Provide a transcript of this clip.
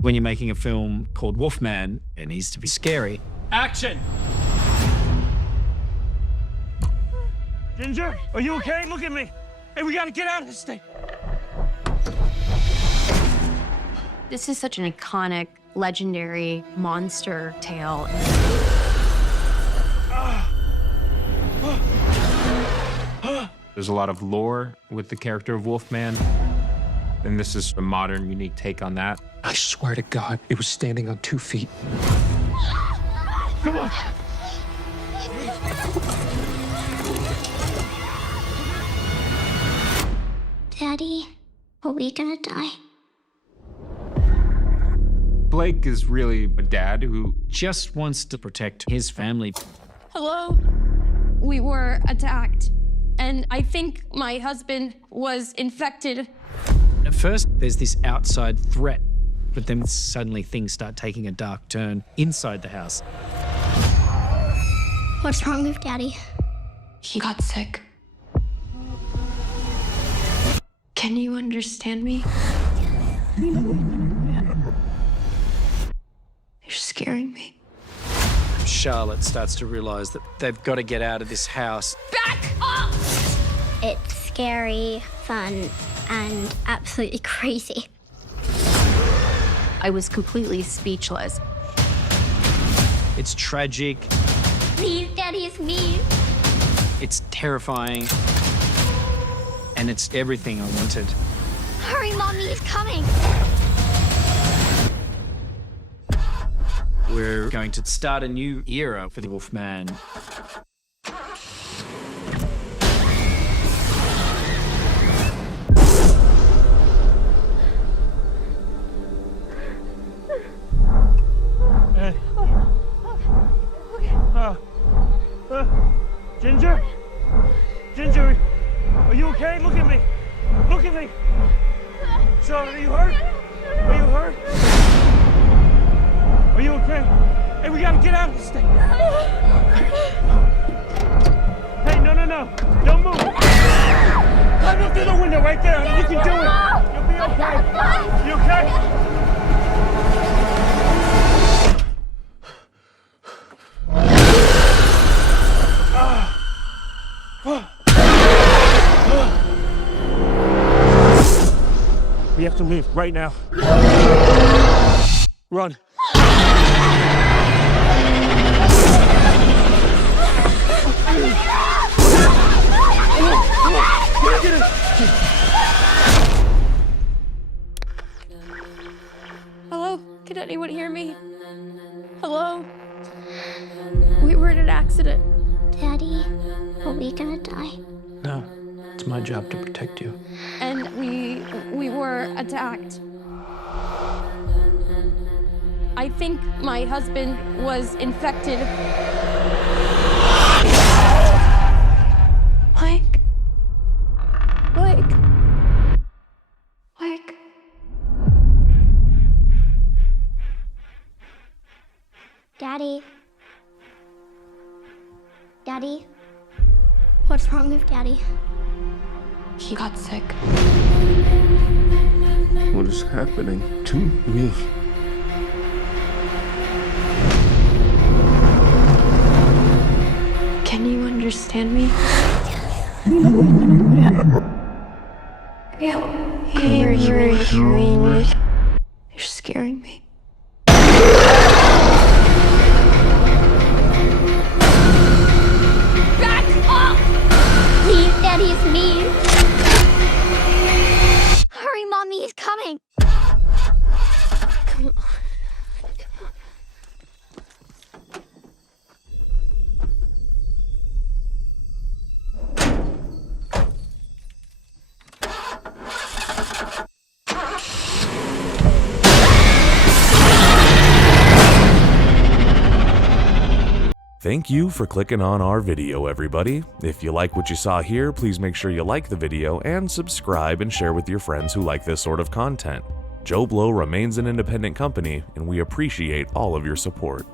When you're making a film called Wolfman, it needs to be scary. Action! Ginger, are you okay? Look at me. Hey, we gotta get out of this thing. This is such an iconic, legendary monster tale. There's a lot of lore with the character of Wolfman, and this is a modern, unique take on that. I swear to God, it was standing on 2 feet. Come on. Daddy, are we gonna die? Blake is really a dad who Just wants to protect his family. Hello? We were attacked, and I think my husband was infected. At first, there's this outside threat, but then suddenly things start taking a dark turn inside the house. What's wrong with Daddy? He got sick. Can you understand me? You're scaring me. Charlotte starts to realize that they've got to get out of this house. Back up! It's scary, fun, and absolutely crazy. I was completely speechless. It's tragic, Please, Daddy, it's me. it's terrifying, and it's everything I wanted. Hurry, Mommy, he's coming. We're going to start a new era for the Wolfman. Hey. Ginger? Ginger, are you okay? Look at me. Look at me. Charlotte, are you hurt? Are you hurt? Are you okay? Hey, we gotta get out of this thing. Hey, no. Don't move. Climb up through the window right there. You can do it. You'll be okay. You okay? We have to leave right now. Run. Get it. Hello? Can anyone hear me? Hello? We were in an accident. Daddy, are we gonna die? No, it's my job to protect you. And we were attacked. I think my husband was infected. Blake. Daddy? Daddy? What's wrong with Daddy? He got sick. What is happening to me? Can you understand me? You're scaring me. Back up! Please, Daddy, it's me. Hurry, Mommy, he's coming. Come on. Thank you for clicking on our video, everybody. If you like what you saw here, please make sure you like the video and subscribe and share with your friends who like this sort of content. Joblo remains an independent company, and we appreciate all of your support.